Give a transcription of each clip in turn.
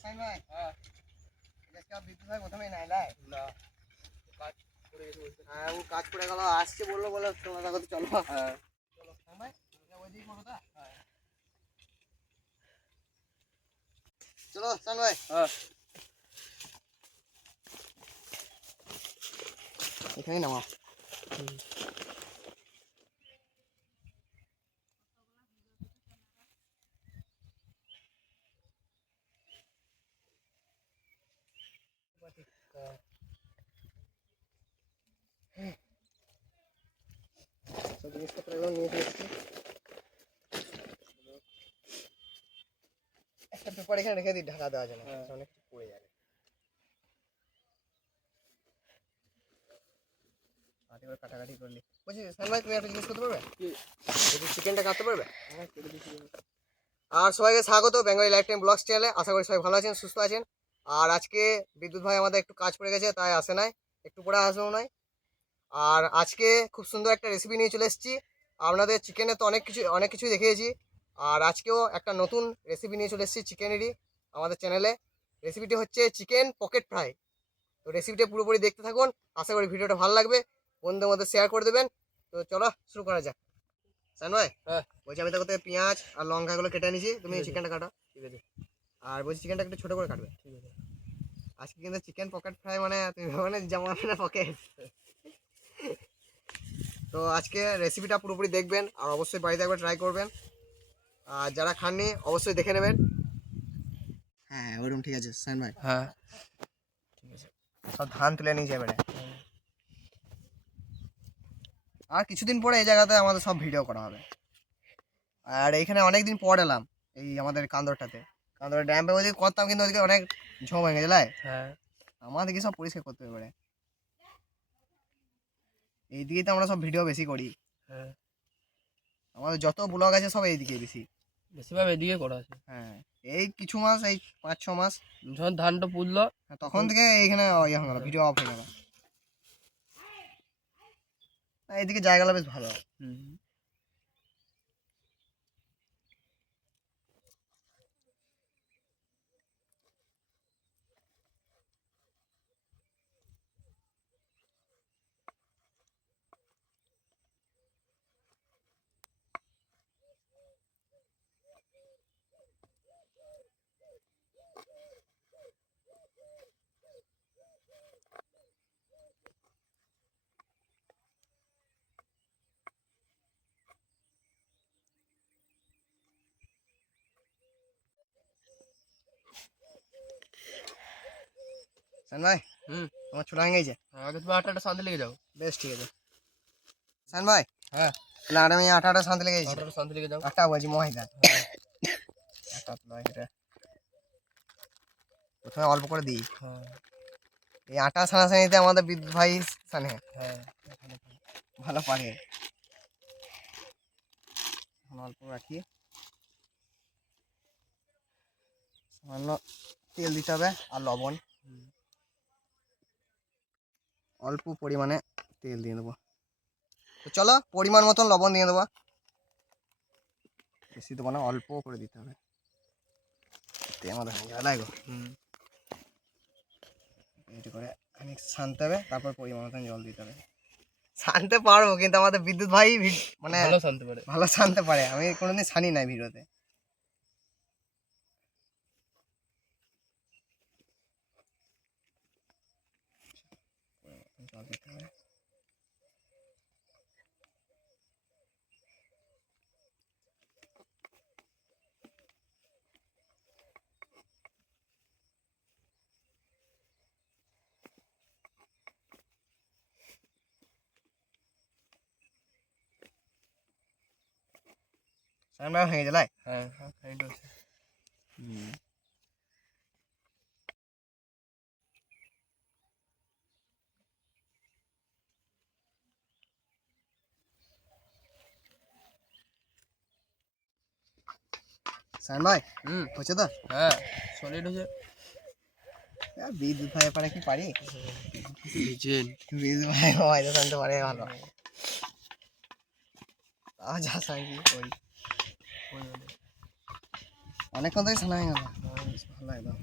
Sign ভাই হ্যাঁ আজকে বিদ্যুৎ ভাই প্রথমেই নাই লাই না কাজ করে গেছে বলতে হ্যাঁ ও কাজ করে গেল আসছে বললো বলে তোমরা দেখো চলো হ্যাঁ চলো সাইন ভাই ওই দিক করো তা হ্যাঁ চলো সাইন ভাই হ্যাঁ এখানেই নামা সব জিনিসপত্রগুলো নিয়ে এসেছি একটা পেপার এখানে রেখে দিই ঢাকা দেওয়া যায় না অনেক কিছু পড়ে যাবে হাতে করে কাটাকাটি করলি বলছি সান ভাই তুমি একটা জিনিস করতে পারবে চিকেনটা কাটতে পারবে আর সবাইকে স্বাগত বেঙ্গলি লাইফ টাইম ব্লগস চ্যানেলে আশা করি সবাই ভালো আছেন সুস্থ আছেন আর আজকে বিদ্যুৎ ভাই আমাদের একটু কাজ পড়ে গেছে তাই আসে নাই একটু পরে আসবেও নাই আর আজকে খুব সুন্দর একটা রেসিপি নিয়ে চলে এসেছি আপনাদের চিকেনে তো অনেক কিছুই দেখিয়েছি আর আজকেও একটা নতুন রেসিপি নিয়ে চলে এসেছি চিকেনেরই আমাদের চ্যানেলে রেসিপিটি হচ্ছে চিকেন পকেট ফ্রাই তো রেসিপিটা পুরোপুরি দেখতে থাকুন আশা করি ভিডিওটা ভালো লাগবে বন্ধুদের মধ্যে শেয়ার করে দেবেন তো চলো শুরু করা যাক সান ভাই হ্যাঁ বলছি আমি তো কোথায় পেঁয়াজ আর লঙ্কাগুলো কেটে নিয়েছি তুমি চিকেনটা কাটো ঠিক আছে আর বলছি চিকেনটা একটু ছোটো করে কাটবে ঠিক আছে আজকে কিন্তু চিকেন পকেট ফ্রাই মানে তুমি মানে যেমন না পকেট তো আজকে রেসিপিটা পুরোপুরি দেখবেন আর অবশ্যই বাড়িতে একবার ট্রাই করবেন আর যারা খাননি অবশ্যই দেখে নেবেন হ্যাঁ ওরকম ঠিক আছে সান ভাই হ্যাঁ ঠিক আছে সব ধান তুলে নিয়ে যাবে আর কিছুদিন পরে এই জায়গাতে আমাদের সব ভিডিও করা হবে আর এইখানে অনেক দিন পর এলাম এই আমাদের কান্দরটাতে কান্দর ড্যামে ওইদিকে করতাম কিন্তু ওইদিকে অনেক ঝোঁ ভেঙে গেছে হ্যাঁ আমাদেরকে সব পরিষ্কার করতে হবে এইদিকেই তো আমরা সব ভিডিও বেশি করি হ্যাঁ আমাদের যত ব্লগ আছে সব এইদিকে বেশিরভাগ এদিকে করা আছে হ্যাঁ এই কিছু মাস এই 5-6 মাস যখন ধানটা পুড়লো তখন থেকে এইখানে ইয়ে হয়ে গেল ভিডিও অফ হয়ে গেল এইদিকে জায়গাটা বেশ ভালো সান ভাই তোমার ছোলা হয়ে গেছে আগে তুমি আটাটা সানতে লেগে যাও বেশ ঠিক আছে সান ভাই হ্যাঁ না আমি আটাটা সানতে লেগে গেছি আটাটা সানতে লেগে যাও আটা বলছি ময়দা আটা নয় এটা প্রথমে অল্প করে দিই এই আটা সানাসানিতে আমাদের বিদ্যুৎ ভাই সানে হ্যাঁ ভালো পারে অল্প রাখি সামান্য তেল দিতে হবে আর লবণ অল্প পরিমাণে তেল দিয়ে দেবো তো চলো পরিমাণ মতন লবণ দিয়ে দেবো বেশি দেবো না অল্প করে দিতে হবে আমাদের হয়ে যাবে লাগো এইটা করে খানিক ছানতে হবে তারপর পরিমাণ মতন জল দিতে হবে ছানতে পারবো কিন্তু আমাদের বিদ্যুৎ ভাই মানে ভালো ছানতে পারে আমি কোনোদিন ছানি নাই ভিডিওতে জল দিতে হবে ভেঙে যায় হ্যাঁ সান ভাই হচ্ছে তো হ্যাঁ সলিড হচ্ছে বিদ্যুৎ ভাই পারে কি পারি বিদ্যুৎ ভাই ময়দা সানতে পারে ভালো যা সাইকি ওই অনেকক্ষণ থেকে ছানা হয়ে গেল, ভালো একদম।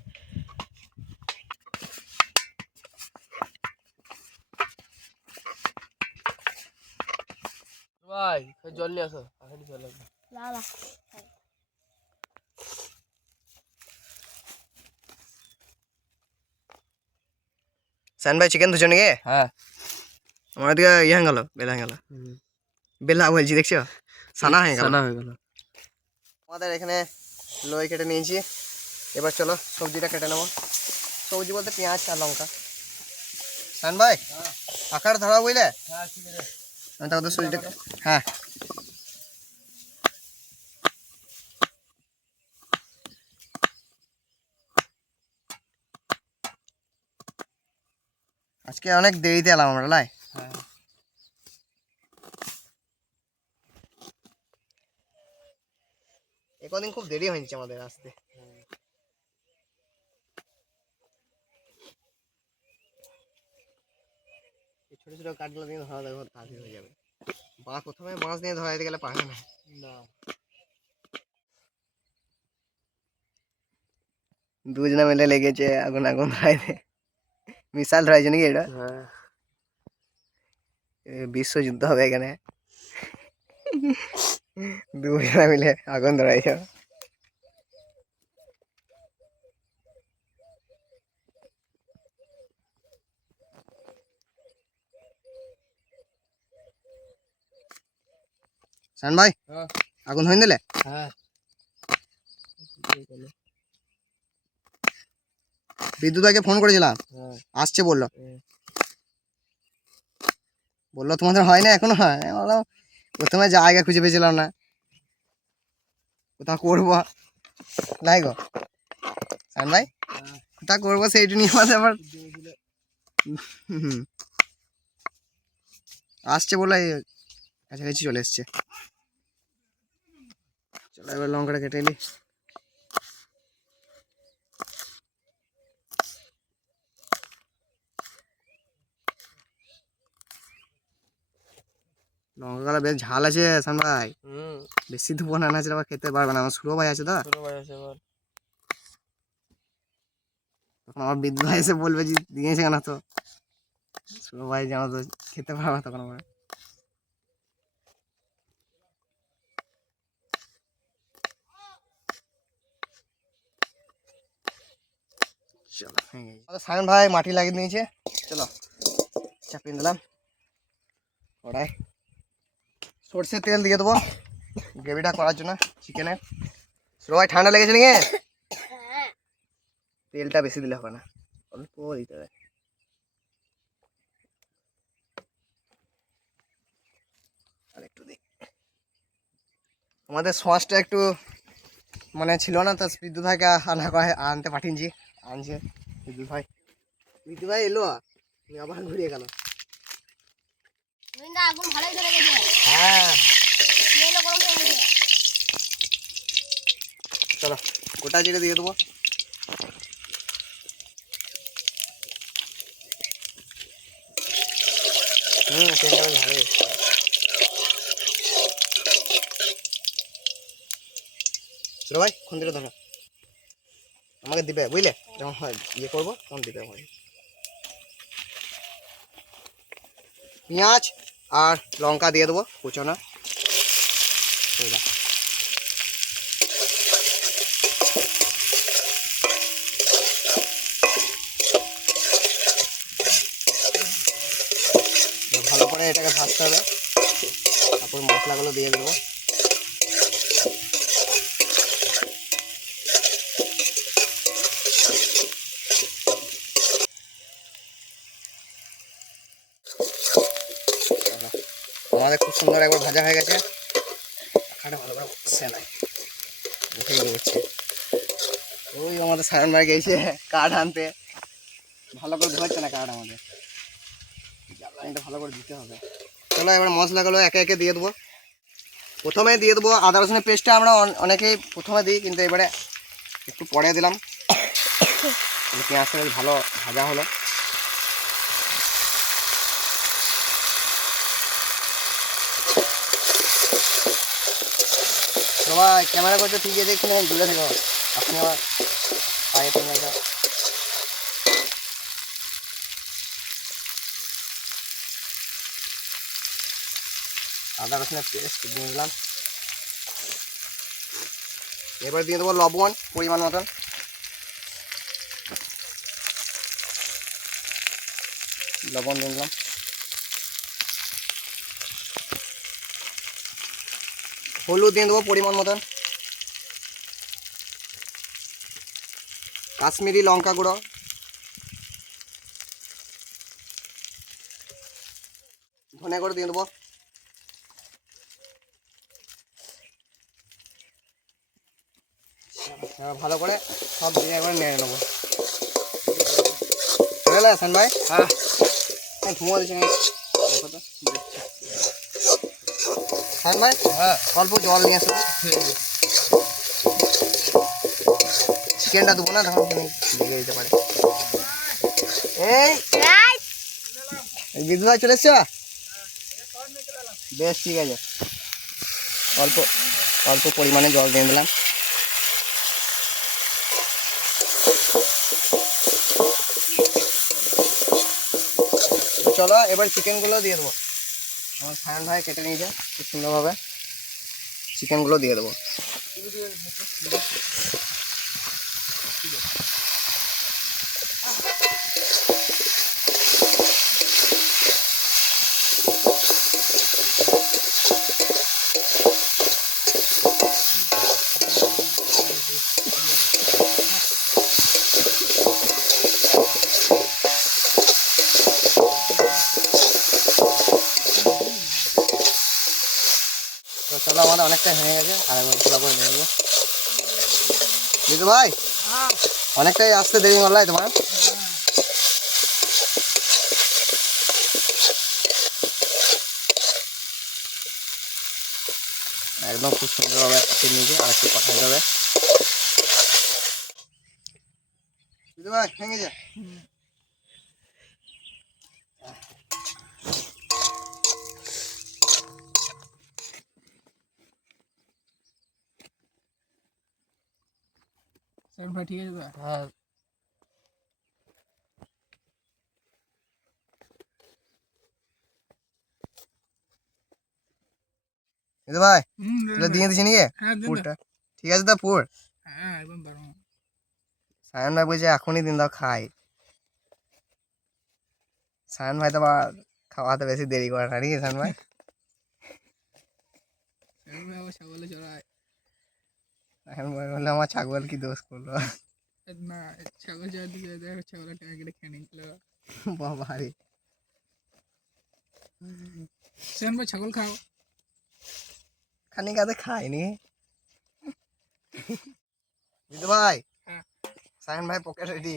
ভাই জল নিয়ে আসো, আসেনি জল লাগবে। সান ভাই চিকেন ধুছো নাকি? হ্যাঁ আমার দিকে ইয়ে হয়ে গেল, বেলা হয়ে গেল, বেলা বলছি দেখছো, ছানা হয়ে গেল। সানা হয়ে গেল। আমাদের এখানে লই কেটে নিয়েছি, এবার চলো সবজিটা কেটে নেবো। সবজি বলতে পেঁয়াজ আর লঙ্কা। সান ভাই আকার ধরা বুঝলে, হ্যাঁ ঠিক আছে। আমি তাহলে সবজিটা, হ্যাঁ আজকে অনেক দেরিতে এলাম আমরা লাই। হ্যাঁ একদিন খুব দেরি হয়েছে আমাদের আসতে। এই ছোট ছোট কাঠগুলো দিয়ে ধরা দেখো তাড়াতাড়ি হয়ে যাবে। প্রথমে মাছ নিয়ে ধরাইতে গেলে পারে না। না দুজনে মিলে লেগেছে আগুন আগুন ধরাইতে, মিসাইল ধরাইছে নাকি এটা? হ্যাঁ বিশ্বযুদ্ধ হবে এখানে, দুজনে মিলে আগুন ধরাইছে। শান ভাই হ্যাঁ আগুন হয়ে দিলে? হ্যাঁ বিদ্যুৎ ভাইকে ফোন করেছিলাম, হ্যাঁ আসছে বললো। বললো তোমাদের হয় না এখনো? হয়, আমি বললাম প্রথমে জায়গা খুঁজে পেয়েছিলাম না, কোথাও করবো নাই গো শান ভাই, কোথাও করবো সেইটা নিয়ে আমাদের আবার হুম, আসছে বলে এই কাছাকাছি চলে এসছে। চলো এবার লঙ্কাটা কেটে নিই। লঙ্কাগুলো বেশ ঝাল আছে শান ভাই, বেশি ধুবো না, নাচলে আবার খেতে পারবে না, আমার সুরো ভাই আছে তো। ছোট ভাই আছে বল। তখন আমার বিদ্যুৎ ভাই এসে বলবে যে দিয়েছে কেন, তো সুরো ভাই জানো তো খেতে পারবে না তখন আমার। চলো সায়ন ভাই মাটি লাগিয়ে দিয়েছে, চলো চাপিয়ে দিলাম কড়াই। সর্ষের তেল দিয়ে দেবো গ্রেভিটা করার জন্য চিকেনের। সুরো ভাই ঠান্ডা লেগেছে নাকি? তেলটা বেশি দিলে হবে না, অল্প দিতে হবে। আর একটু দিই, আমাদের সসটা একটু মানে ছিল না, তো বিদ্যুৎ ভাইকে আনতে পাঠিয়েছি, আনছে বিদ্যুৎ ভাই। বিদ্যুৎ ভাই এলো, তুমি আবার ঘুরিয়ে গেল। আগুন ভালোই ধরে গেছে। হ্যাঁ তেলও গরম হয়ে গেছে। চলো গোটা জিরে দিয়ে দেবো। তেলটা বেশ ভালোই এসছে। চলো ভাই খুন্দিটা ধরো, আমাকে দিবে বুঝলে, যখন হয় ইয়ে করবো তখন দিবে আমাকে। পেঁয়াজ আর লঙ্কা দিয়ে দেবো কুচোনা। ভালো করে এটাকে ভাজতে হবে, তারপর মশলাগুলো দিয়ে দেবো। আমাদের খুব সুন্দর একবার ভাজা হয়ে গেছে, কাঠা ভালো করে বসছে নাই, উঠেই নিচ্ছে। ওই আমাদের সায়ন ভাই গেছে কাঠ আনতে, ভালো করে ধরছে না কাঠ, আমাদের জ্বালানিটা ভালো করে দিতে হবে। চলো এবার মশলাগুলো একে একে দিয়ে দেবো। প্রথমে দিয়ে দেবো আদা রসুনের পেস্টটা, আমরা অনেকেই প্রথমে দিই, কিন্তু এবারে একটু পরে দিলাম, পেঁয়াজটা বেশ ভালো ভাজা হলো। সবাই ক্যামেরা করতে ঠিক আছে, একটু দূরে থেকো। আপনি আমার পায়ে পেঁয়াজটা আদা রসুনের পেস্ট দিয়ে দিলাম। এবার দিয়ে দেবো লবণ পরিমাণ মতন। লবণ দিয়ে দিলাম। হলুদ দিয়ে দেবো পরিমাণ মতন। কাশ্মীরি লঙ্কা গুঁড়ো, ধনে গুঁড়ো দিয়ে দেবো। এবার ভালো করে সব দিয়ে একবার নেড়ে নেবো। হয়ে গেল হাসান ভাই? হ্যাঁ ধুঁয়া দিচ্ছে দেখো তো। হাসান ভাই হ্যাঁ অল্প জল নিয়ে আসো। চিকেনটা দেবো না, তখন তুমি লেগে যেতে পারে। এই বিদ্যুৎ ভাই চলে এসছো? বেশ ঠিক আছে। অল্প অল্প পরিমাণে জল দিয়ে দিলাম। চলো এবার চিকেনগুলো দিয়ে দেবো। আমার সায়ন ভাই কেটে নিয়েছে খুব সুন্দরভাবে। চিকেনগুলো দিয়ে দেবো। তো চলো আমাদের অনেকটা হয়ে গেছে, আর একবার ভালো করে নিয়ে নেবো। বিদ্যুৎ ভাই অনেকটাই আসতে দেরি হল তোমার। একদম খুব সুন্দরভাবে নিয়েছে, আর একটু কথা যাবে। বিদ্যুৎ ভাই ভেঙে যা। ভাই ঠিক আছে তো? হ্যাঁ বিদ্যুৎ ভাই তুলে দিয়ে দিচ্ছি নাকি পুরটা? ঠিক আছে তো পুর? হ্যাঁ একদম দারুণ। সায়ন ভাই বলছে এখনই দিন দাও খাই। সায়ন ভাই তো আবার খাওয়াতে বেশি দেরি করে না, ঠিক আছে সায়ন ভাই? ছাগলে চড়ায় সায়ন ভাই বললে আমার ছাগল কি দোষ করলো? না, ছাগল চড়ার দিকে দেখো ছাগলের টাকা কেটে খেয়ে নিল। বাবা রে, সেন ভাই ছাগল খাও। খানিক আধে খাইনি। বিদ্যুৎ ভাই হ্যাঁ। সায়ন ভাই পকেট রেডি।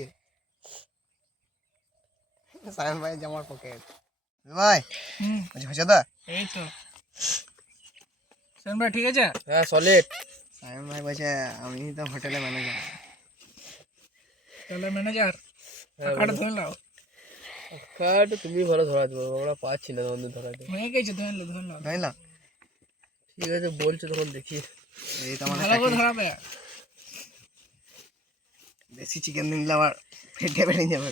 সায়ন ভাই জামার পকেট। বিদ্যুৎ ভাই হয়েছে তো? এই তো সেন ভাই ঠিক আছে? হ্যাঁ সলিড। সায়ন ভাই বলছে আমি তো হোটেলে ম্যানেজার। তাহলে ম্যানেজার কাটা ধরে নাও। কাট তুমি ভালো ধরা দেবো, আমরা পাচ্ছি না তোমাদের ধরাতে। হয়ে গেছে, ধরে নাও ধরে নাও। তাই না? ঠিক আছে বলছো তখন দেখি। এই তো আমাদের ভালো করে ধরাবে। বেশি চিকেন দিলে আবার পেটে বেরিয়ে যাবে,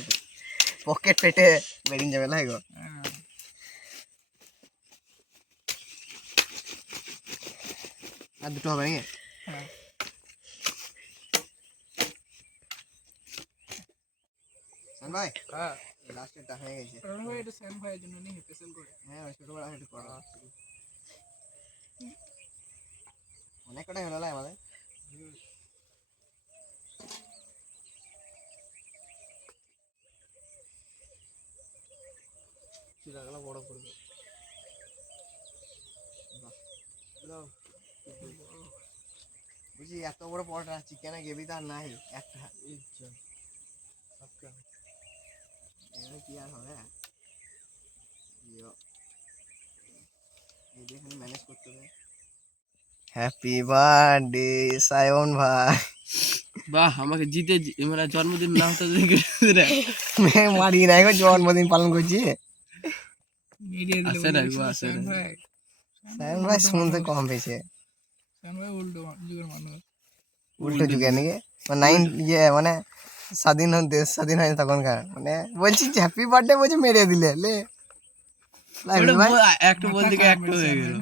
পকেট পেটে বেরিয়ে যাবে না গো। আর দুটো হবে নাকি? হ্যাঁ সায়ন ভাই হ্যাঁ লাস্টেরটা হয়ে গেছে। ভাই এটা সেন ভাইয়ের জন্য নিয়ে স্পেশাল করে। হ্যাঁ ছোটবেলা একটু করো। অনেক কটাই হলো না আমাদের। চিরাগুলো বড় করবে। বুঝছি এত বড় পরোটা চিকেনের গ্রেভি তো আর নাই একটা। এখানে কি আর হবে? ম্যানেজ করতে হবে। হ্যাপি বার্থডে সায়ন ভাই। বাহ, আমাকে জিতে মানে জন্মদিন না হতো মারি নাই গো, জন্মদিন পালন করছি। আসে না গো, আসে না। সায়ন ভাই শুনতে কম পেয়েছে। সেন ভাই উল্টো যুগের মানুষ। উল্টো যুগে নাকি? নাইন ইয়ে মানে দেশ স্বাধীন হয়নি তখনকার, মানে বলছি হ্যাপি বার্থডে বলছে মেরে দিলে লে ভাই, একটু বলতে গিয়ে একটু হয়ে গেল।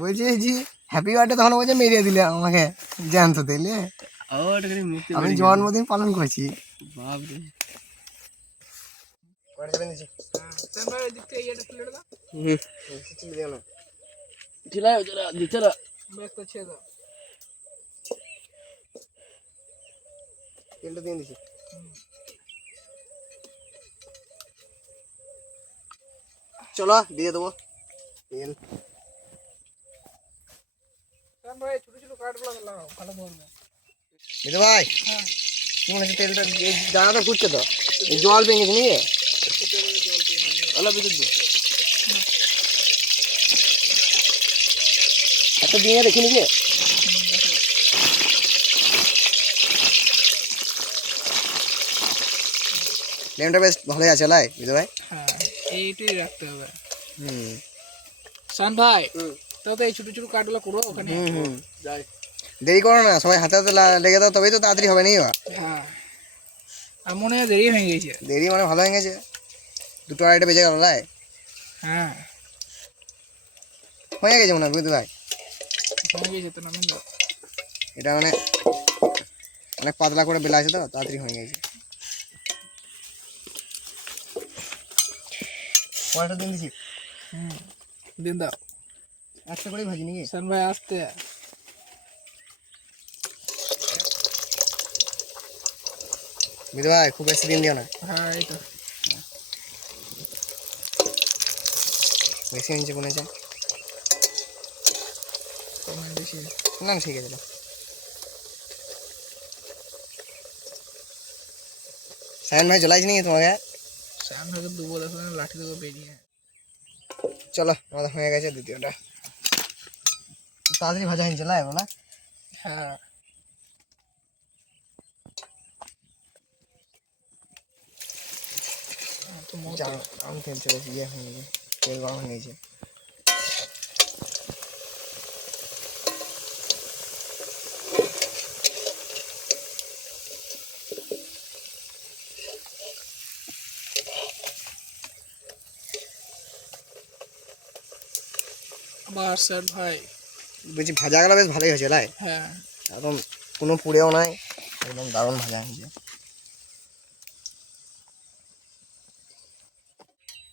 বলছি জি হ্যাপি বার্থডে তখন বলছে মেরে দিলে আমাকে জানতো দিলে, আমি জন্মদিন পালন করছি। বাপরে দিচ্ছে না। তেলটা দিয়ে দিছি। চলো দিয়ে দেবো তেল। ছোট ছোট কাঠগুলো লাগাও, ভালো ধরবে। দিদু ভাই কি মনে হচ্ছে তেলটা জানা তো ঘুরছে তো, এই জল পেয়ে গেছে নিয়ে আলা বিদ্যুৎ দে। একটা দিয়ে দেখি নিয়ে ফ্লেমটা বেশ ভালোই আছে লাই দিদু ভাই। হ্যাঁ এইটাই রাখতে হবে। হুম শান ভাই তো এই ছোট ছোট কাঠগুলো করো ওখানে। যাই দেরি করো না, সবাই হাতে হাতে লেগে দাও, তবেই তো তাড়াতাড়ি হবে নি। হ্যাঁ আর মনে হয় দেরি হয়ে গেছে। দেরি মানে ভালো হয়ে গেছে, 2:30 বেজে গেল লাই। হ্যাঁ হয়ে গেছে মনে হয় বুঝতে ভাই, হয়ে গেছে তো নামিন দাও। এটা মানে অনেক পাতলা করে বেলা আছে তো তাড়াতাড়ি হয়ে গেছে। কয়টা দিন দিছি? দিন দাও একটা করেই ভাজি নাকি? শান ভাই আসতে। বুঝতে ভাই খুব বেশি দিন দিও না, হ্যাঁ এই তো বেশি হয়েছে মনে হচ্ছে। কমেন্ট বেশি। না ঠিক আছে। সায়ন ভাই চলে আসি নাকি তোমাকে? শান ভাইকে দেবো, দেখো লাঠি দেবো বেরিয়ে। চলো আমাদের হয়ে গেছে দ্বিতীয়টা, তাড়াতাড়ি ভাজা হয়েছে লাই বলা। হ্যাঁ আমি তেল চলে ইয়ে হয়ে গেছে, তেল গরম হয়ে গেছে। আবার স্যার ভাই। বলছি ভাজাগুলো বেশ ভালোই হয়েছে লাই, হ্যাঁ একদম কোনো পুড়েও নাই, একদম দারুণ ভাজা হয়েছে।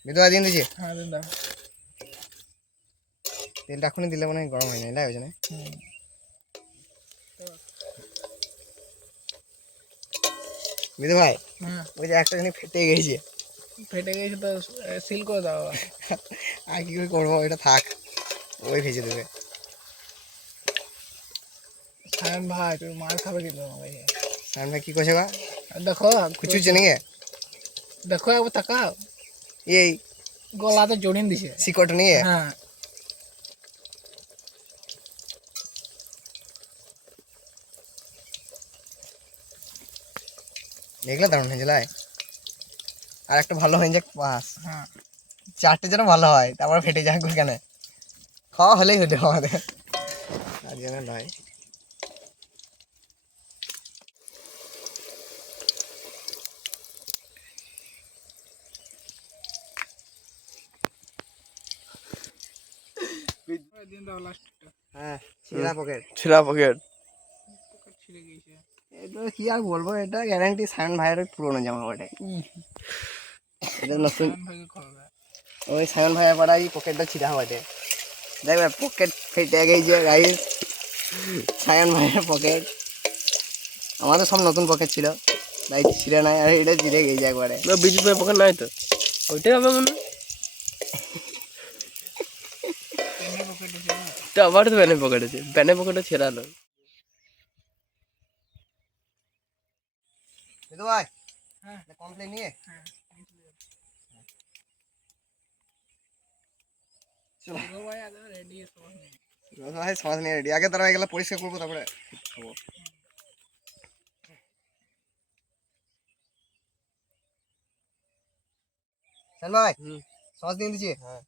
বিধবা দিন দিছি, হ্যাঁ দিন দাও। তেলটা এখনই দিলে মনে হয় গরম হয়ে যায় লাই, ওই জন্য। বিধু ভাই হ্যাঁ ওই যে একটা জিনিস ফেটে গেছে, ফেটে গেছে তো সিল করে দাও। আর কি করে করবো, ওইটা থাক, ওই ভেজে দেবে। শান ভাই তুমি মার খাবে কিন্তু আমাকে। সায়ন ভাই কি করছে বা দেখো কুচুচ্ছে নাকি? দেখো একবার তাকাও, এই গলাতে জড়িয়ে দিছে। শিকড়টা নিয়ে হ্যাঁ দেখলে দারুণ হয়েছে লাই। আর একটা ভালো হয়ে যাক বাস, হ্যাঁ 4টে যেন ভালো হয়, তারপর ফেটে যাক কেন, খাওয়া হলেই হতো আমাদের, আর যেন নয়। দিন দাও লাস্টটা। হ্যাঁ ছিঁড়া পকেট, ছিলা পকেট ছিঁড়ে গেছে। এটা কি আর বলবো, এটা গ্যারান্টি সায়ন ভাইয়ের ওই পুরোনো জামা বটে, এটা নতুন। শান ভাইকে খাওয়াবে। ওই সায়ন ভাইয়ের পাড়াই পকেটটা ছিঁড়া বটে, দেখবে পকেট ফেটে গেছে গাইস, সায়ন ভাইয়ের পকেট। আমাদের সব নতুন পকেট ছিল, তাই ছিঁড়ে নাই, আর এটা ছিঁড়ে গেছে একবারে। বিজু ভাই পকেট নাই তো, ওইটাই হবে মনে হয়। তো আমার তো প্যানের পকেট আছে, প্যানের পকেটে ছেড়ালো। বিধু ভাই হ্যাঁ কমপ্লেন নিয়ে চলো ভাই আগে রেডি সবাই। ভাই সমাজ নিয়ে রেডি, আগে তারা এগুলো পরিষ্কার করবো তারপরে খাবো। সায়ন ভাই সমাজ দিয়ে দিচ্ছি। হ্যাঁ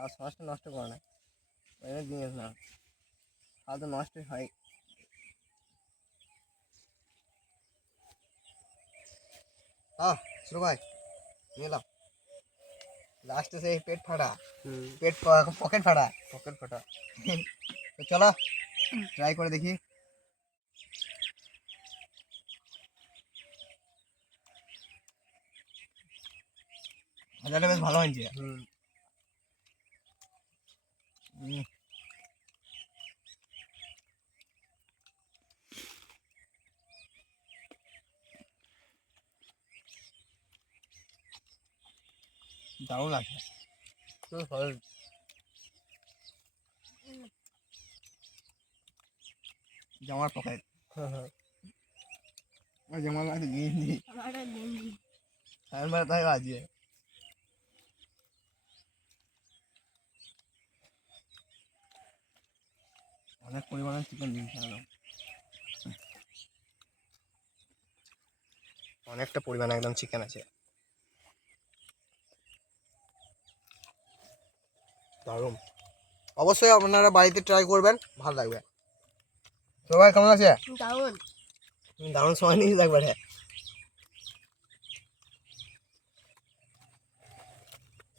আর সমাজটা নষ্ট করো না। অনেক জিনিস না খাওয়া তো নষ্টই হয়। হ্যাঁ শুরু ভাই নিয়ে নাও। লাস্টে সেই পেট ফাটা, পকেট ফাটা। পকেট ফাটা। তো চলো ট্রাই করে দেখি। ভাজাটা বেশ ভালো হয়েছে। দারুণ লাগছে। খুব ভালো। জামার পকেট হ্যাঁ। জামার কাছে গেঞ্জি আমার একটা গেঞ্জি। আমার তাই বাজিয়ে অনেক পরিমাণে চিকেন দিয়েছে একদম, অনেকটা পরিমাণে একদম চিকেন আছে। দারুণ, অবশ্যই আপনারা বাড়িতে ট্রাই করবেন, ভালো লাগবে। সবাই কেমন আছে? দারুণ। দারুণ সময় নিয়েছি একবারে।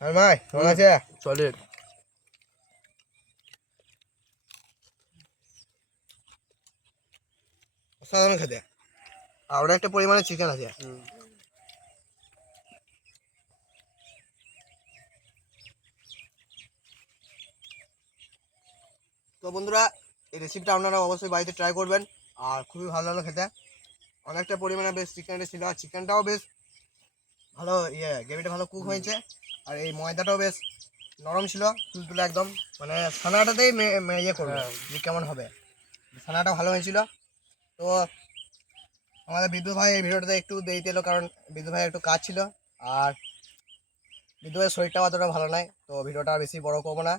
আর ভাই কেমন আছে? চলে। অসাধারণ খেতে, আর ওটা একটা পরিমাণে চিকেন আছে। তো বন্ধুরা, এই রেসিপিটা আপনারা অবশ্যই বাড়িতে ট্রাই করবেন, আর খুবই ভালো লাগলো খেতে। অনেকটা পরিমাণে বেশ চিকেনটা ছিল, আর চিকেনটাও বেশ ভালো, গ্রেভিটা ভালো কুক হয়েছে। আর এই ময়দাটাও বেশ নরম ছিল, তুলতুলে একদম, মানে ছানাটাতেই করবে যে কেমন হবে। ছানাটা ভালো হয়েছিল। তো আমাদের বিদ্যুৎ ভাই এই ভিডিওটাতে একটু দেরিতে এলো, কারণ বিদ্যুৎ ভাই একটু কাজ ছিল, আর বিদ্যুৎ ভাইয়ের শরীরটাও অতটা ভালো নয়। তো ভিডিওটা আর বেশি বড় করবো না।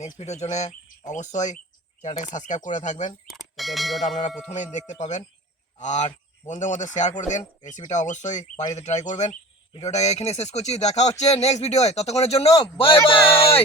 নেক্সট ভিডিওর জন্য অবশ্যই চ্যানেলটাকে সাবস্ক্রাইব করে থাকবেন, যাতে ভিডিওটা আপনারা প্রথমেই দেখতে পাবেন। আর বন্ধুদের মধ্যে শেয়ার করে দিন, রেসিপিটা অবশ্যই বাড়িতে ট্রাই করবেন। ভিডিওটাকে এখানে শেষ করছি, দেখা হচ্ছে নেক্সট ভিডিওয়, ততক্ষণের জন্য বাই বাই।